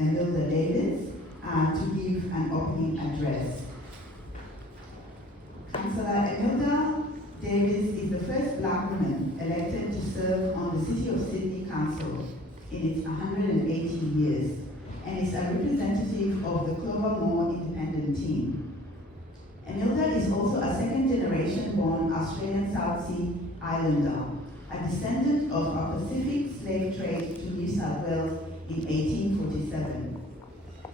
Emilda Davis to give an opening address. Councillor Emilda Davis is the first Black woman elected to serve on the City of Sydney Council in its 180 years and is a representative of the Clover Moore Independent team. Emilda is also a second-generation born Australian South Sea Islander, a descendant of a Pacific slave trade to New South Wales in 1847.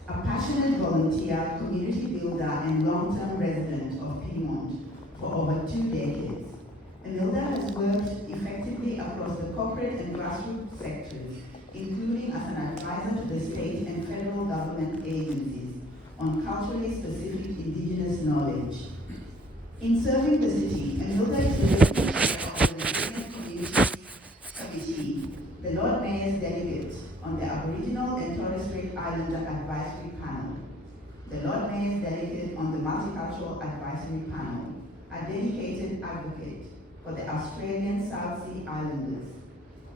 A passionate volunteer, community builder, and long-term resident of Piedmont for over 2 decades, Emilda has worked effectively across the corporate and grassroots sectors, including as an advisor to the state and federal government agencies on culturally specific Indigenous knowledge. In serving the city, Emilda is the chair of the Indigenous Communities Committee, the Lord Mayor's delegate on the Aboriginal and Torres Strait Islander Advisory Panel, the Lord Mayor's delegate on the Multicultural Advisory Panel, a dedicated advocate for the Australian South Sea Islanders.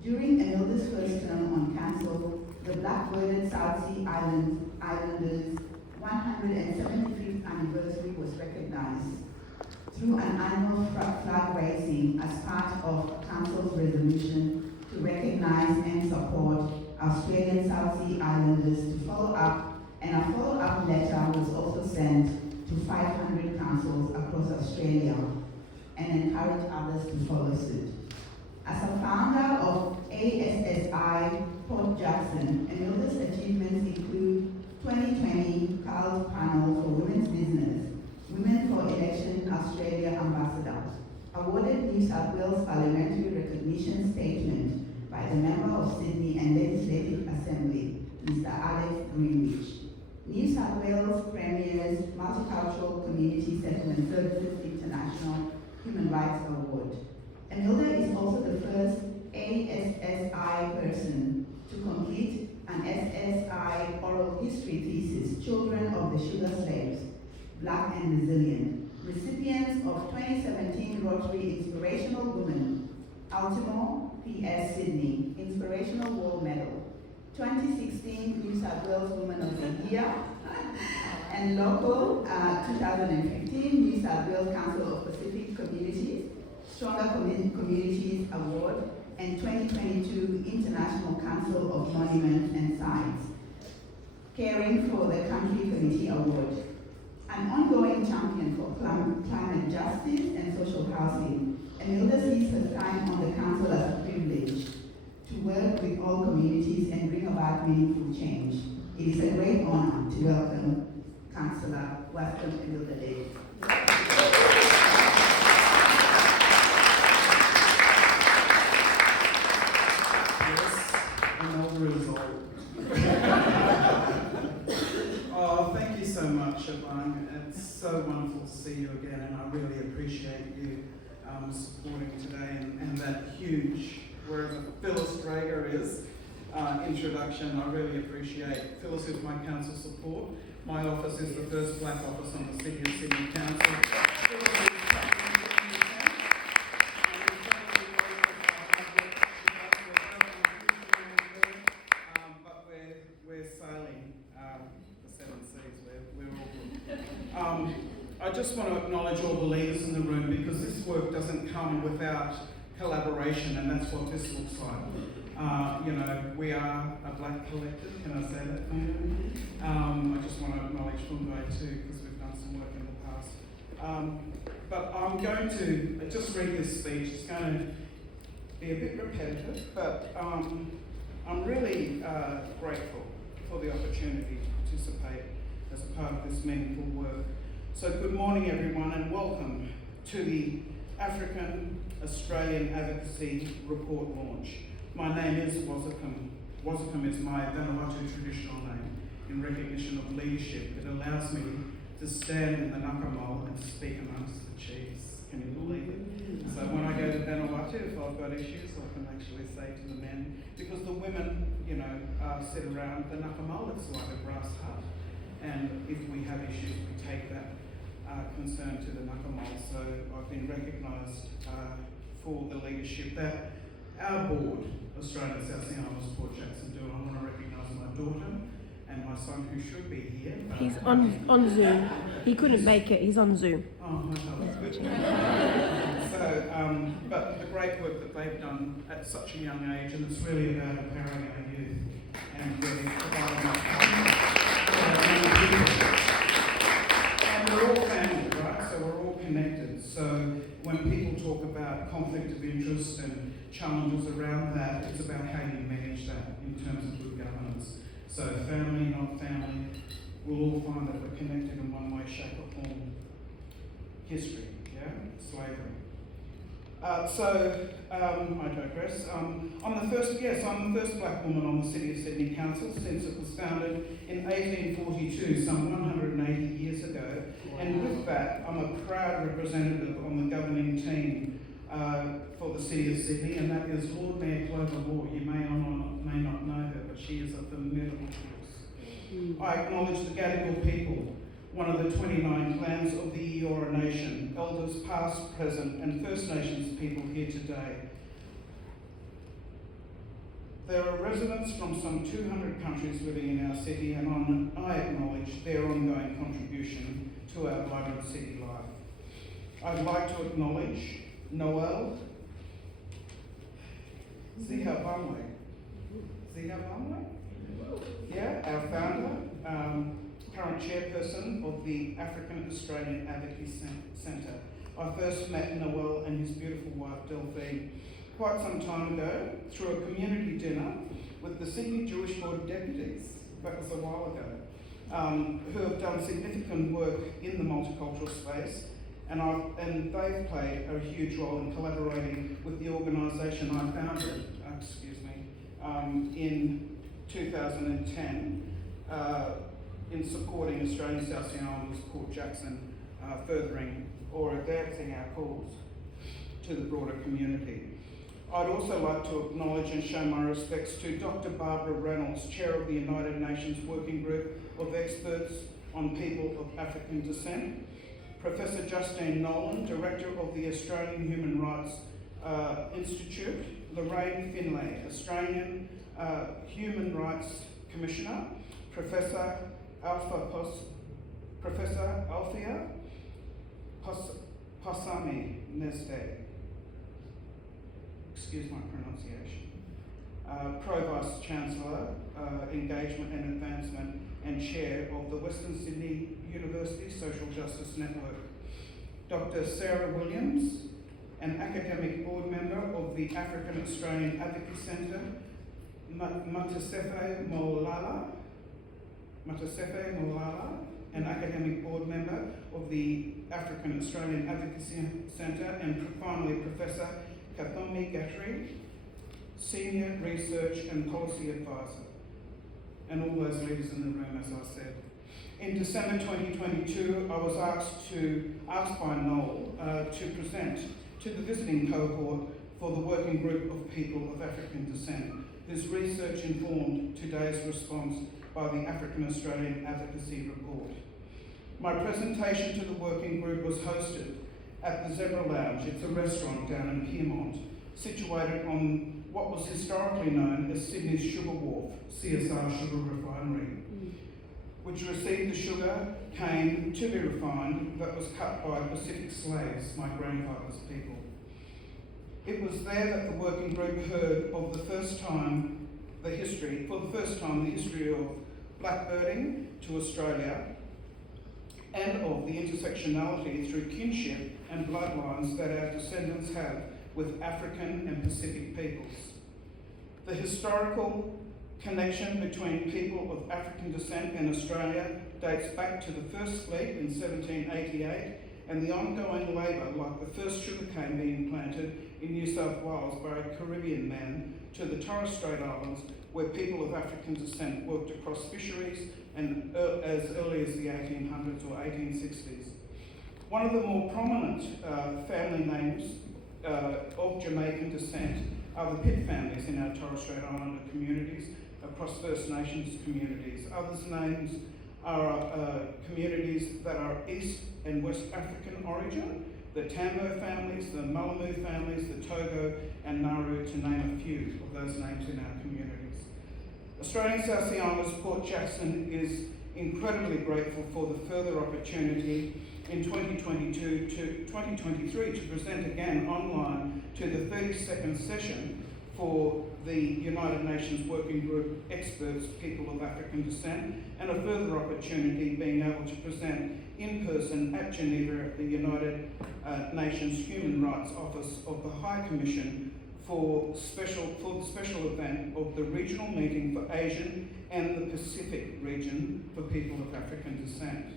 During Emilda's first term on council, the Black-voted South Sea Islanders' 175th anniversary was recognized through an annual flag raising as part of Council's resolution to recognize and support Australian South Sea Islanders to follow up, and a follow-up letter was also sent to 500 councils across Australia and encourage others to follow suit. As a founder of ASSI Port Jackson, Emilda's achievements include 2020 Carl's Panel for Women's Business, Women for Election Australia Ambassador, awarded New South Wales Parliamentary Recognition Statement by the Member of Sydney and Legislative Assembly, Mr. Alex Greenwich. New South Wales Premier's Multicultural Community Settlement Services International Human Rights Award. Emilda is also the first ASSI person to complete an SSI oral history thesis, Children of the Sugar Slaves, Black and Resilient, recipients of 2017 Rotary Inspirational Woman, Ultimo PS Sydney, Inspirational World Medal, 2016 New South Wales Woman of the Year, and local 2015 New South Wales Council of Pacific Communities, Stronger Communities Award, and 2022 International Council of Monuments and Sites, Caring for the Country Committee Award. An ongoing champion for climate justice and social housing, Emilda sees her time on the council as a privilege to work with all communities and bring about meaningful change. It is a great honor to welcome Councillor Weston Emilda Davis. Thank you so much, Siobhan. It's so wonderful to see you again, and I really appreciate you supporting today and that huge, wherever Phyllis Drager is, introduction. I really appreciate. Phyllis is my council support. My office is the first Black office on the City of Sydney Council. I just want to acknowledge all the leaders in the room, because this work doesn't come without collaboration, and that's what this looks like. We are a Black collective, can I say that? I just want to acknowledge Fungai too, because we've done some work in the past. But I'm going to just read this speech. It's going to be a bit repetitive, but I'm really grateful for the opportunity to participate as a part of this meaningful work. So good morning everyone, and welcome to the African Australian Advocacy Report launch. My name is Wasakam. Wasakam is my Vanuatu traditional name in recognition of leadership. It allows me to stand in the Nakamal and speak amongst the chiefs. Can you believe it? So when I go to Vanuatu, if I've got issues, I can actually say to the men, because the women, sit around the Nakamal, it's like a grass hut. And if we have issues, we take that concern to the Nakamal. So I've been recognised for the leadership that our board, Australian South Sea Islanders Port Jackson, do. I want to recognise my daughter and my son who should be here. He's on Zoom. He couldn't make it. He's on Zoom. Oh, that's good. But the great work that they've done at such a young age, and it's really about empowering our youth and really providing that and we're all family, right? So we're all connected. So when people talk about conflict of interest and challenges around that, it's about how you manage that in terms of good governance. So family, not family, we'll all find that we're connected in one way, shape or form. History, yeah? Slavery. I digress. I'm the first black woman on the City of Sydney Council since it was founded in 1842, some 180 years ago. And with that, I'm a proud representative on the governing team for the City of Sydney, and that is Lord Mayor Clover Moore. You may or may not know her, but she is a formidable force. I acknowledge the Gadigal people, one of the 29 clans of the Eora Nation, elders past, present, and First Nations people here today. There are residents from some 200 countries living in our city, and I acknowledge their ongoing contribution to our vibrant city life. I'd like to acknowledge Noel Zihabamwe. Yeah, our founder, current chairperson of the African Australian Advocacy Centre. I first met Noel and his beautiful wife Delphine quite some time ago through a community dinner with the Sydney Jewish Board deputies, that was a while ago, who have done significant work in the multicultural space, and they've played a huge role in collaborating with the organisation I founded, in 2010, in supporting Australian South Sea Islanders Port Jackson, furthering or advancing our cause to the broader community. I'd also like to acknowledge and show my respects to Dr. Barbara Reynolds, Chair of the United Nations Working Group of Experts on People of African Descent, Professor Justine Nolan, Director of the Australian Human Rights Institute, Lorraine Finlay, Australian Human Rights Commissioner, Professor Althea Pasami Nesde, excuse my pronunciation, Pro Vice Chancellor, Engagement and Advancement, and Chair of the Western Sydney University Social Justice Network, Dr. Sarah Williams, an academic board member of the African Australian Advocacy Centre, Matasefe Molala, an academic board member of the African Australian Advocacy Centre, and finally Professor Kathomi Gatri, Senior Research and Policy Advisor, and all those leaders in the room, as I said. In December 2022, I was asked by Noel to present to the visiting cohort for the Working Group of People of African Descent, whose research informed today's response by the African Australian Advocacy Report. My presentation to the working group was hosted at the Zebra Lounge. It's a restaurant down in Pyrmont, situated on what was historically known as Sydney's Sugar Wharf, CSR Sugar Refinery, which received the sugar cane to be refined that was cut by Pacific slaves, my grandfather's people. It was there that the working group heard of the first time the history of blackbirding to Australia, and of the intersectionality through kinship and bloodlines that our descendants have with African and Pacific peoples. The historical connection between people of African descent and Australia dates back to the first fleet in 1788 and the ongoing labour, like the first sugarcane being planted in New South Wales by a Caribbean man, to the Torres Strait Islands, where people of African descent worked across fisheries and as early as the 1800s or 1860s. One of the more prominent family names of Jamaican descent are the Pitt families in our Torres Strait Islander communities, across First Nations communities. Others names are communities that are East and West African origin, the Tambo families, the Malamu families, the Togo and Nauru, to name a few of those names in our communities. Australian South Sea Islanders Port Jackson is incredibly grateful for the further opportunity in 2022 to 2023 to present again online to the 32nd session for the United Nations Working Group Experts, People of African Descent, and a further opportunity being able to present in person at Geneva at the United Nations Human Rights Office of the High Commission for the special event of the regional meeting for Asian and the Pacific region for people of African descent.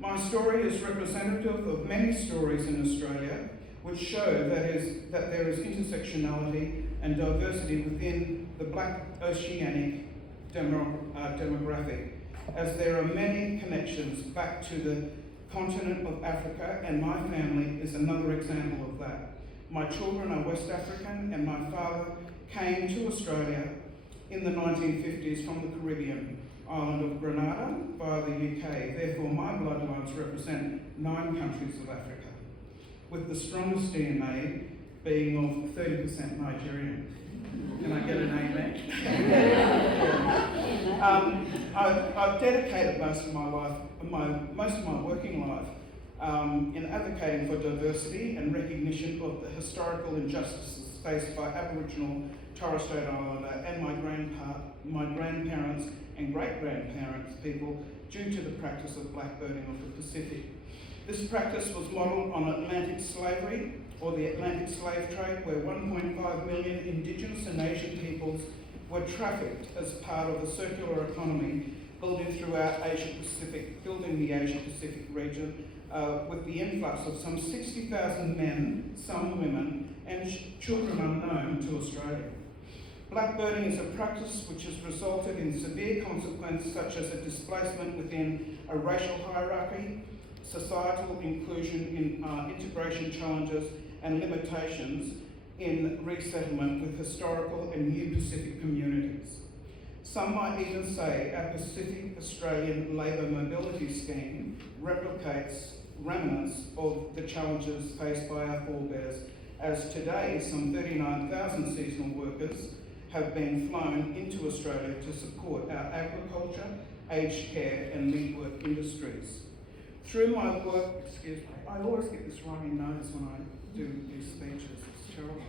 My story is representative of many stories in Australia which show that there is intersectionality and diversity within the Black oceanic demographic, as there are many connections back to the continent of Africa, and my family is another example of that. My children are West African, and my father came to Australia in the 1950s from the Caribbean island of Grenada via the UK. Therefore, my bloodlines represent 9 countries of Africa, with the strongest DNA being of 30% Nigerian. Can I get an amen? I've dedicated most of my life, most of my working life, in advocating for diversity and recognition of the historical injustices faced by Aboriginal Torres Strait Islander and my grandparents and great-grandparents people due to the practice of blackbirding of the Pacific. This practice was modelled on Atlantic slavery, or the Atlantic slave trade, where 1.5 million Indigenous and Asian peoples were trafficked as part of a circular economy building throughout Asia-Pacific, building the Asia-Pacific region, with the influx of some 60,000 men, some women, and children unknown to Australia. Blackbirding is a practice which has resulted in severe consequences such as a displacement within a racial hierarchy, societal inclusion in integration challenges, and limitations in resettlement with historical and new Pacific communities. Some might even say our Pacific Australian labour mobility scheme replicates remnants of the challenges faced by our forebears, as today some 39,000 seasonal workers have been flown into Australia to support our agriculture, aged care and midwork industries. Through my work, I always get this wrong in notice when I do these speeches, it's terrible.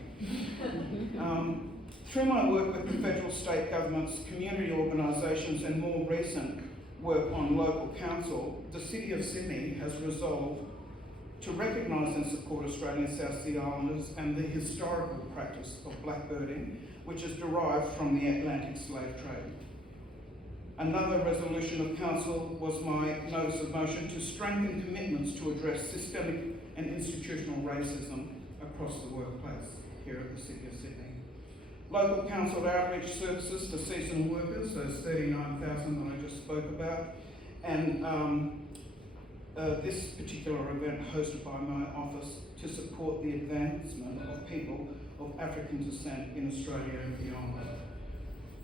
Through my work with the federal, state governments, community organisations and more recent work on local council, the City of Sydney has resolved to recognise and support Australian South Sea Islanders and the historical practice of blackbirding, which is derived from the Atlantic slave trade. Another resolution of Council was my notice of motion to strengthen commitments to address systemic and institutional racism across the workplace here at the City of Sydney. Local Council outreach services to seasonal workers, those 39,000 that I just spoke about, and this particular event hosted by my office to support the advancement of people of African descent in Australia and beyond.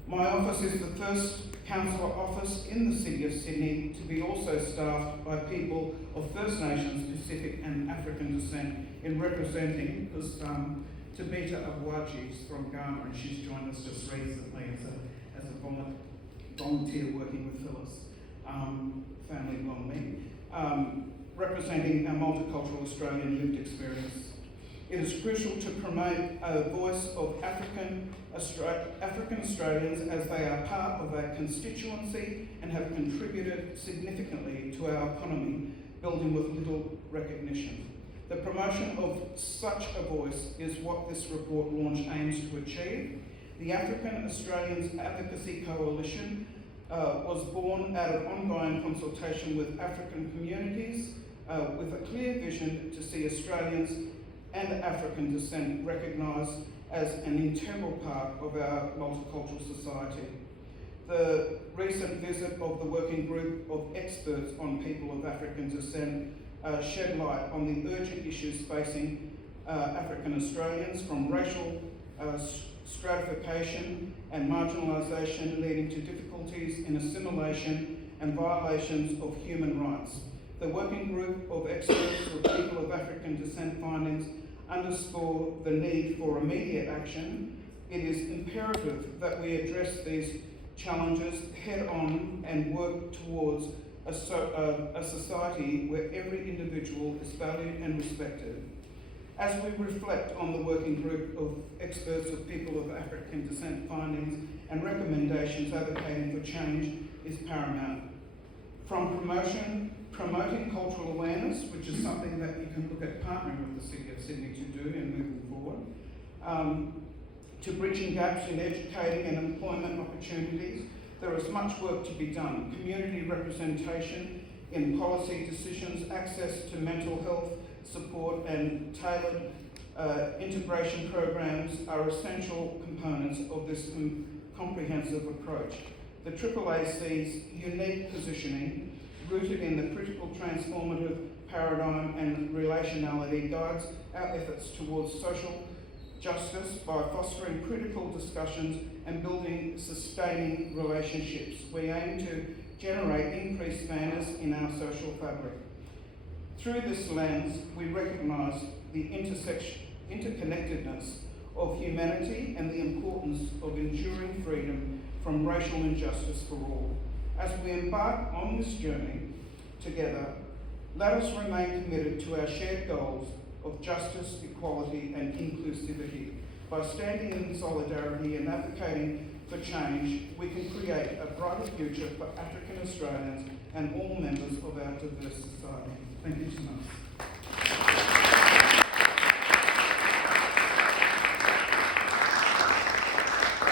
My office is the first councillor office in the City of Sydney to be also staffed by people of First Nations, Pacific and African descent in representing, because Tabita Abuaji is from Ghana and she's joined us just recently as a volunteer working with Phyllis, family along me, representing our multicultural Australian lived experience. It is crucial to promote a voice of African Australians, as they are part of our constituency and have contributed significantly to our economy, building with little recognition. The promotion of such a voice is what this report launch aims to achieve. The African Australians Advocacy Coalition was born out of ongoing consultation with African communities with a clear vision to see Australians and African descent recognised as an integral part of our multicultural society. The recent visit of the Working Group of Experts on People of African Descent shed light on the urgent issues facing African Australians, from racial stratification and marginalisation leading to difficulties in assimilation and violations of human rights. The Working Group of Experts for People of African Descent findings underscore the need for immediate action it is imperative that we address these challenges head on and work towards a society where every individual is valued and respected. As we reflect on the working group of experts of people of African descent findings and recommendations advocating for change is paramount. From promoting cultural awareness, which is something that you can look at partnering with the City of Sydney to do and moving forward, to bridging gaps in educating and employment opportunities, there is much work to be done. Community representation in policy decisions, access to mental health support and tailored integration programs are essential components of this comprehensive approach. The AAAC's unique positioning, rooted in the critical transformative paradigm and relationality, guides our efforts towards social justice by fostering critical discussions and building sustaining relationships. We aim to generate increased fairness in our social fabric. Through this lens, we recognise the interconnectedness of humanity and the importance of enduring freedom from racial injustice for all. As we embark on this journey together, let us remain committed to our shared goals of justice, equality and inclusivity. By standing in solidarity and advocating for change, we can create a brighter future for African Australians and all members of our diverse society. Thank you so much.